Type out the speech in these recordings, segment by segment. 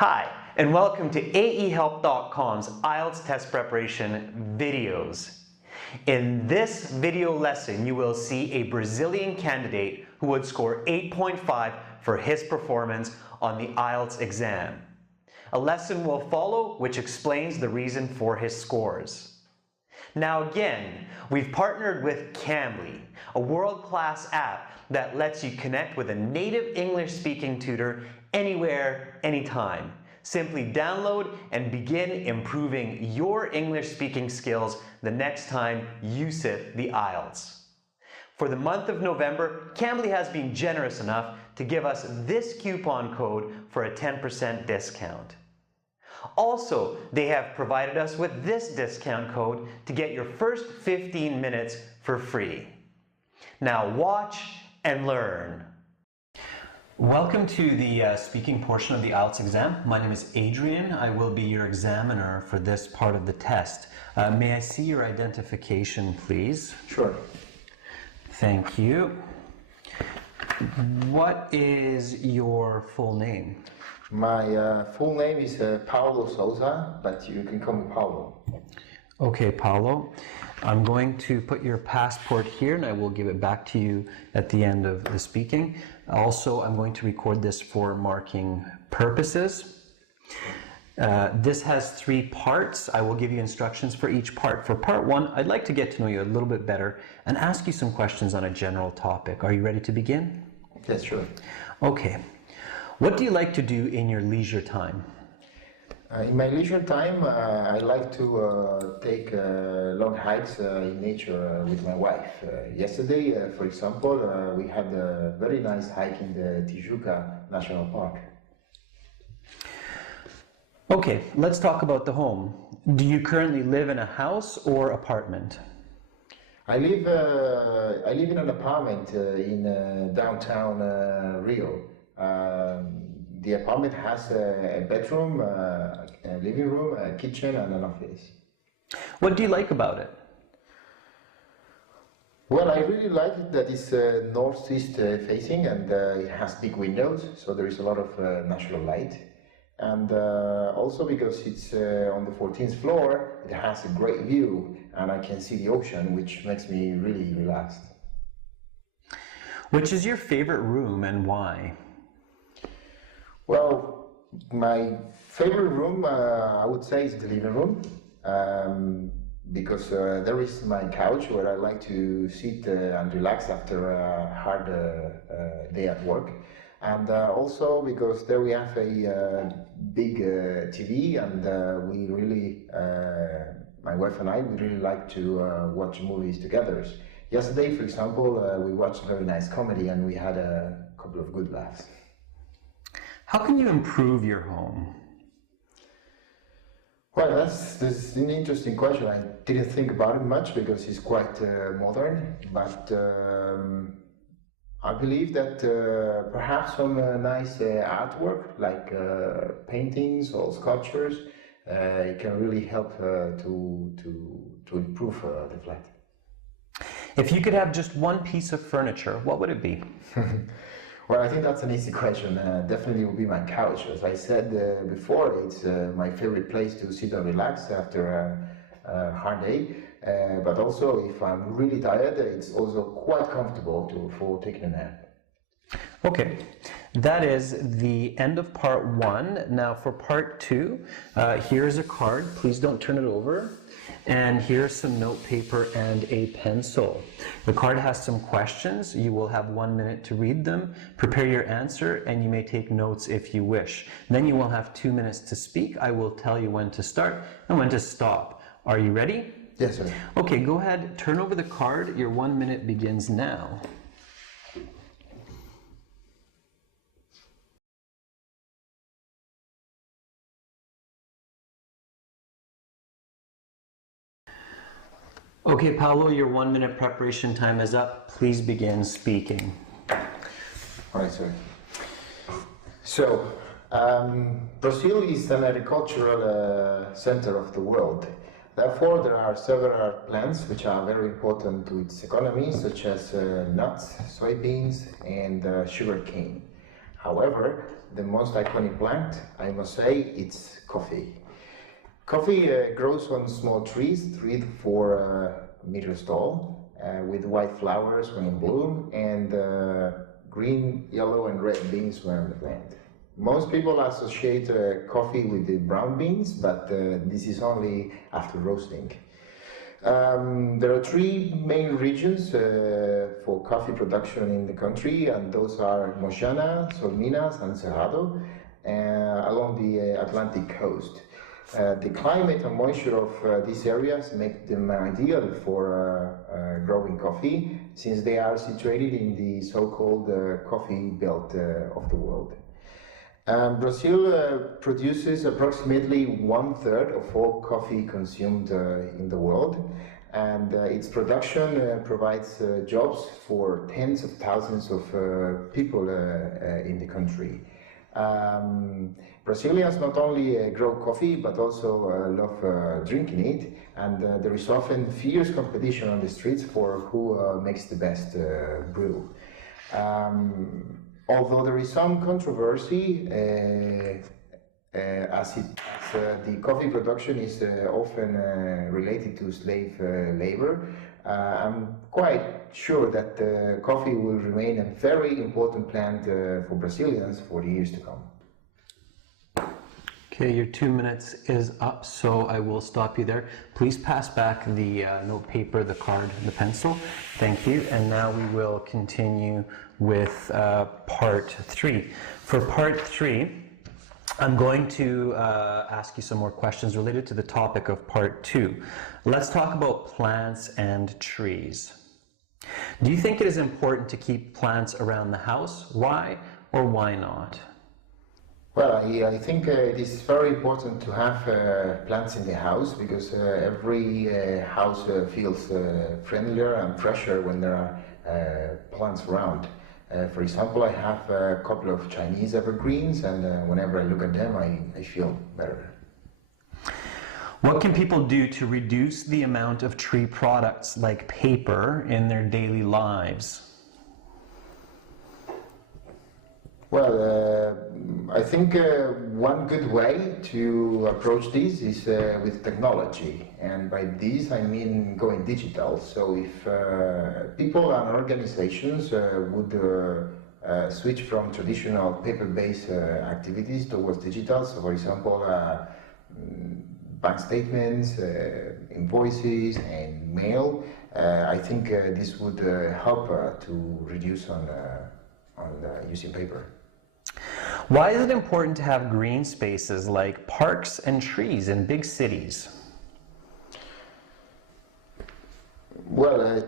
Hi, and welcome to AEHelp.com's IELTS test preparation videos. In this video lesson, you will see a Brazilian candidate who would score 8.5 for his performance on the IELTS exam. A lesson will follow which explains the reason for his scores. Now again, we've partnered with Cambly, a world-class app that lets you connect with a native English-speaking tutor anywhere, anytime. Simply download and begin improving your English-speaking skills the next time you sit the IELTS. For the month of November, Cambly has been generous enough to give us this coupon code for a 10% discount. Also, they have provided us with this discount code to get your first 15 minutes for free. Now watch and learn. Welcome to the speaking portion of the IELTS exam. My name is Adrian. I will be your examiner for this part of the test. May I see your identification, please? Sure. Thank you. What is your full name? My full name is Paulo Souza, but you can call me Paulo. Okay, Paulo. I'm going to put your passport here and I will give it back to you at the end of the speaking. Also, I'm going to record this for marking purposes. This has 3 parts. I will give you instructions for each part. For part 1, I'd like to get to know you a little bit better and ask you some questions on a general topic. Are you ready to begin? Yes, sure. Okay. What do you like to do in your leisure time? In my leisure time, I like to take long hikes in nature with my wife. Yesterday, for example, we had a very nice hike in the Tijuca National Park. Okay, let's talk about the home. Do you currently live in a house or apartment? I live in an apartment in downtown Rio. The apartment has a bedroom, a living room, a kitchen and an office. What do you like about it? Well, I really like it that it's northeast facing and it has big windows, so there is a lot of natural light. And also because it's on the 14th floor, it has a great view and I can see the ocean, which makes me really relaxed. Which is your favorite room and why? Well, my favorite room, I would say, is the living room, because there is my couch where I like to sit and relax after a hard day at work. And also because there we have a big TV and we really, my wife and I, we really like to watch movies together. Yesterday, for example, we watched a very nice comedy and we had a couple of good laughs. How can you improve your home? Well, that's an interesting question. I didn't think about it much because it's quite modern, but I believe that perhaps some nice artwork like paintings or sculptures it can really help to improve the flat. If you could have just one piece of furniture, what would it be? Well, I think that's an easy question. Definitely will be my couch. As I said before, it's my favorite place to sit and relax after a hard day. But also, if I'm really tired, it's also quite comfortable for taking a nap. Okay, that is the end of part 1. Now for part 2, here's a card. Please don't turn it over. And here's some note paper and a pencil. The card has some questions. You will have 1 minute to read them, prepare your answer, and you may take notes if you wish. Then you will have 2 minutes to speak. I will tell you when to start and when to stop. Are you ready? Yes, sir. Okay, go ahead, turn over the card. Your 1 minute begins now. Okay, Paulo, your 1 minute preparation time is up. Please begin speaking. All right, sir. So, Brazil is an agricultural center of the world. Therefore, there are several plants which are very important to its economy, such as nuts, soybeans, and sugarcane. However, the most iconic plant, I must say, it's coffee. Coffee grows on small trees, 3 to 4 meters tall, with white flowers when in bloom, and green, yellow, and red beans when on the plant. Most people associate coffee with the brown beans, but this is only after roasting. There are 3 main regions for coffee production in the country, and those are Moshana, Solminas, and Cerrado, along the Atlantic coast. The climate and moisture of these areas make them ideal for growing coffee, since they are situated in the so-called coffee belt of the world. Brazil produces approximately 1/3 of all coffee consumed in the world, and its production provides jobs for tens of thousands of people in the country. Brazilians not only grow coffee but also love drinking it, and there is often fierce competition on the streets for who makes the best brew. Although there is some controversy, as the coffee production is often related to slave labor, I'm quite sure that coffee will remain a very important plant for Brazilians for the years to come. Okay, your 2 minutes is up, so I will stop you there. Please pass back the note paper, the card, the pencil. Thank you. And now we will continue with part 3. For part 3, I'm going to ask you some more questions related to the topic of part 2. Let's talk about plants and trees. Do you think it is important to keep plants around the house? Why or why not? Well, I think it is very important to have plants in the house, because every house feels friendlier and fresher when there are plants around. For example, I have a couple of Chinese evergreens, and whenever I look at them, I feel better. What can people do to reduce the amount of tree products like paper in their daily lives? Well, I think one good way to approach this is with technology, and by this I mean going digital. So if people and organizations would switch from traditional paper-based activities towards digital, so for example bank statements, invoices and mail, I think this would help to reduce on using paper. Why is it important to have green spaces like parks and trees in big cities? Well,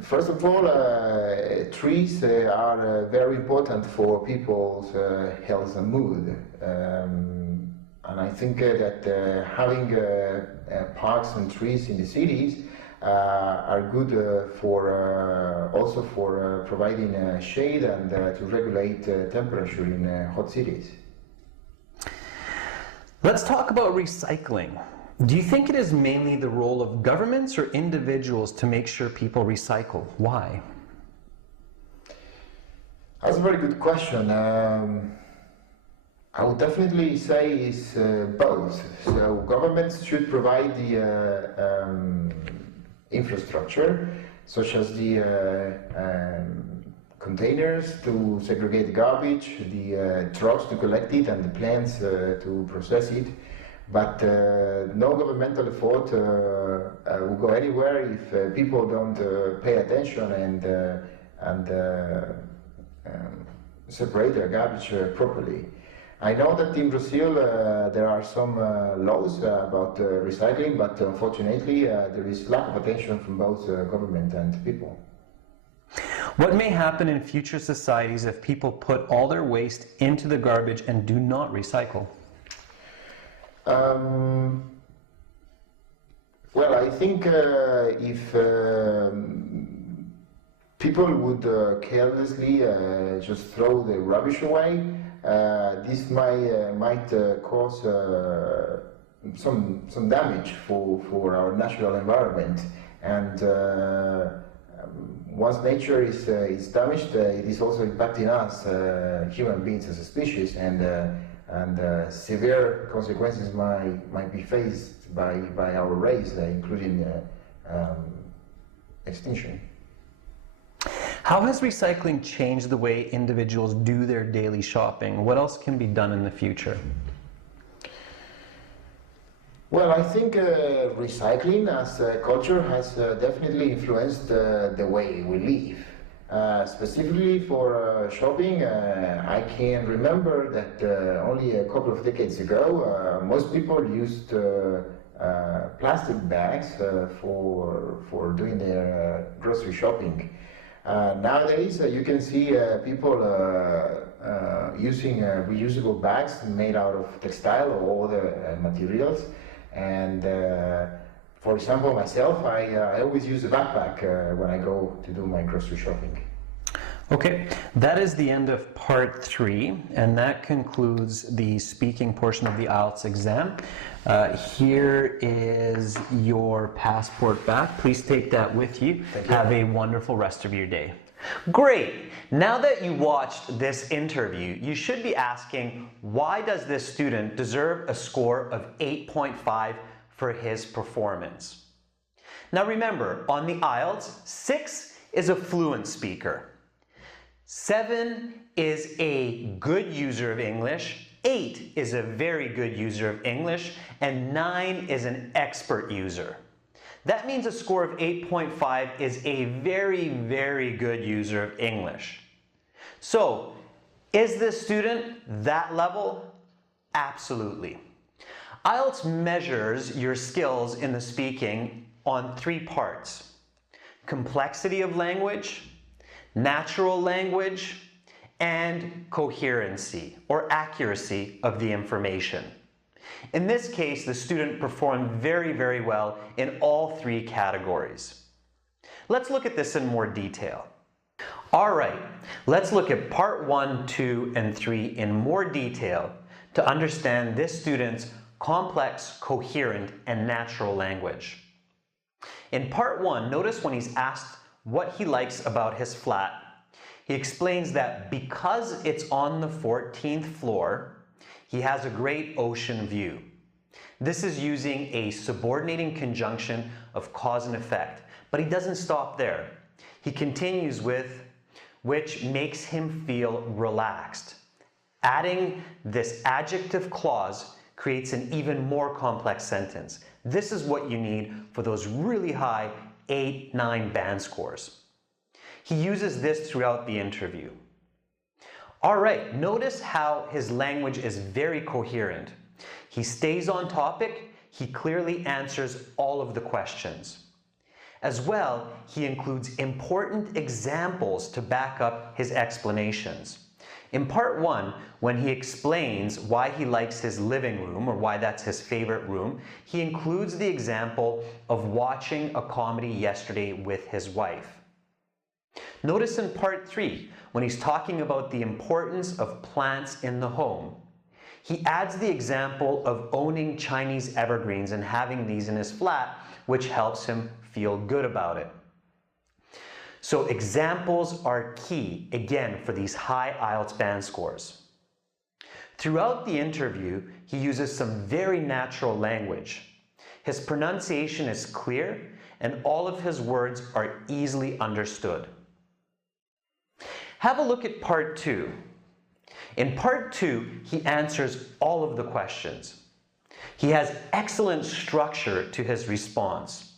first of all, trees are very important for people's health and mood. And I think that having parks and trees in the cities are good also for providing shade and to regulate temperature in hot cities. Let's talk about recycling. Do you think it is mainly the role of governments or individuals to make sure people recycle? Why? That's a very good question. I would definitely say it's both. So governments should provide the infrastructure, such as the containers to segregate the garbage, the trucks to collect it, and the plants to process it. But no governmental effort will go anywhere if people don't pay attention and separate their garbage properly. I know that in Brazil there are some laws about recycling, but unfortunately there is lack of attention from both government and people. What may happen in future societies if people put all their waste into the garbage and do not recycle? Well, I think if people would carelessly just throw the rubbish away, this might cause some damage for our natural environment, and once nature is damaged, it is also impacting us, human beings as a species, and severe consequences might be faced by our race, including extinction. How has recycling changed the way individuals do their daily shopping? What else can be done in the future? Well, I think recycling as a culture has definitely influenced the way we live. Specifically for shopping, I can remember that only a couple of decades ago, most people used plastic bags for doing their grocery shopping. Nowadays, you can see people using reusable bags made out of textile or other materials. And for example, myself, I always use a backpack when I go to do my grocery shopping. Okay, that is the end of part 3, and that concludes the speaking portion of the IELTS exam. Here is your passport back. Please take that with you. Thank you. Have a wonderful rest of your day. Great! Now that you watched this interview, you should be asking, why does this student deserve a score of 8.5 for his performance? Now remember, on the IELTS, 6 is a fluent speaker. 7 is a good user of English, 8 is a very good user of English, and 9 is an expert user. That means a score of 8.5 is a very, very good user of English. So, is this student that level? Absolutely. IELTS measures your skills in the speaking on 3 parts: complexity of language, natural language, and coherency or accuracy of the information. In this case, the student performed very, very well in all 3 categories. Let's look at this in more detail. All right, let's look at part 1, 2, and 3 in more detail to understand this student's complex, coherent, and natural language. In part 1, notice when he's asked what he likes about his flat, he explains that because it's on the 14th floor, he has a great ocean view. This is using a subordinating conjunction of cause and effect, but he doesn't stop there. He continues with, which makes him feel relaxed. Adding this adjective clause creates an even more complex sentence. This is what you need for those really high 8, 9 band scores. He uses this throughout the interview. All right, notice how his language is very coherent. He stays on topic, he clearly answers all of the questions. As well, he includes important examples to back up his explanations. In part 1, when he explains why he likes his living room or why that's his favorite room, he includes the example of watching a comedy yesterday with his wife. Notice in part 3, when he's talking about the importance of plants in the home, he adds the example of owning Chinese evergreens and having these in his flat, which helps him feel good about it. So examples are key, again, for these high IELTS band scores. Throughout the interview, he uses some very natural language. His pronunciation is clear, and all of his words are easily understood. Have a look at part 2. In part 2, he answers all of the questions. He has excellent structure to his response.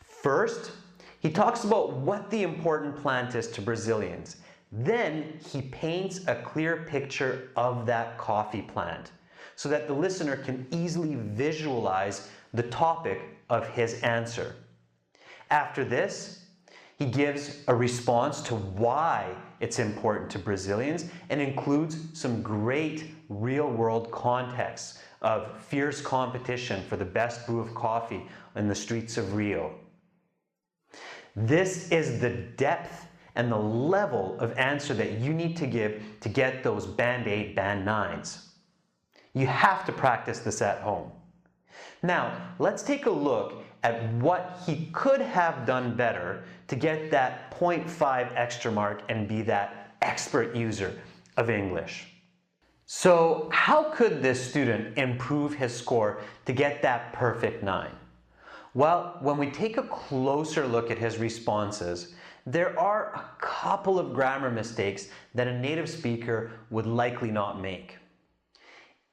First, he talks about what the important plant is to Brazilians. Then he paints a clear picture of that coffee plant so that the listener can easily visualize the topic of his answer. After this, he gives a response to why it's important to Brazilians and includes some great real-world context of fierce competition for the best brew of coffee in the streets of Rio. This is the depth and the level of answer that you need to give to get those band 8, band 9s. You have to practice this at home. Now, let's take a look at what he could have done better to get that 0.5 extra mark and be that expert user of English. So how could this student improve his score to get that perfect 9? Well, when we take a closer look at his responses, there are a couple of grammar mistakes that a native speaker would likely not make.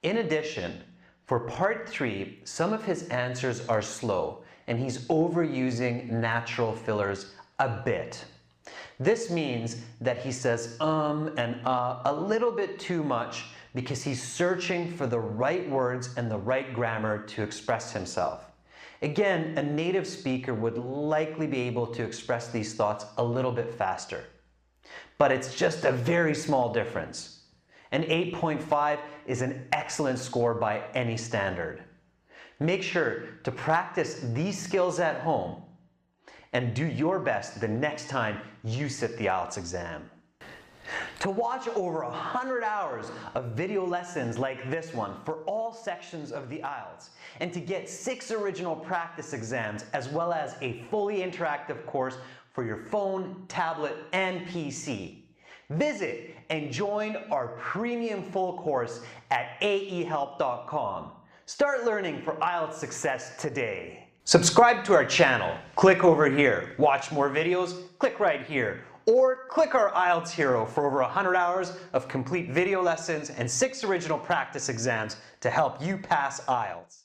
In addition, for part 3, some of his answers are slow and he's overusing natural fillers a bit. This means that he says and a little bit too much because he's searching for the right words and the right grammar to express himself. Again, a native speaker would likely be able to express these thoughts a little bit faster. But it's just a very small difference. An 8.5 is an excellent score by any standard. Make sure to practice these skills at home and do your best the next time you sit the IELTS exam. To watch over 100 hours of video lessons like this one for all sections of the IELTS, and to get 6 original practice exams as well as a fully interactive course for your phone, tablet, and PC, visit and join our premium full course at aehelp.com. Start learning for IELTS success today. Subscribe to our channel. Click over here. Watch more videos. Click right here. Or click our IELTS Hero for over 100 hours of complete video lessons and 6 original practice exams to help you pass IELTS.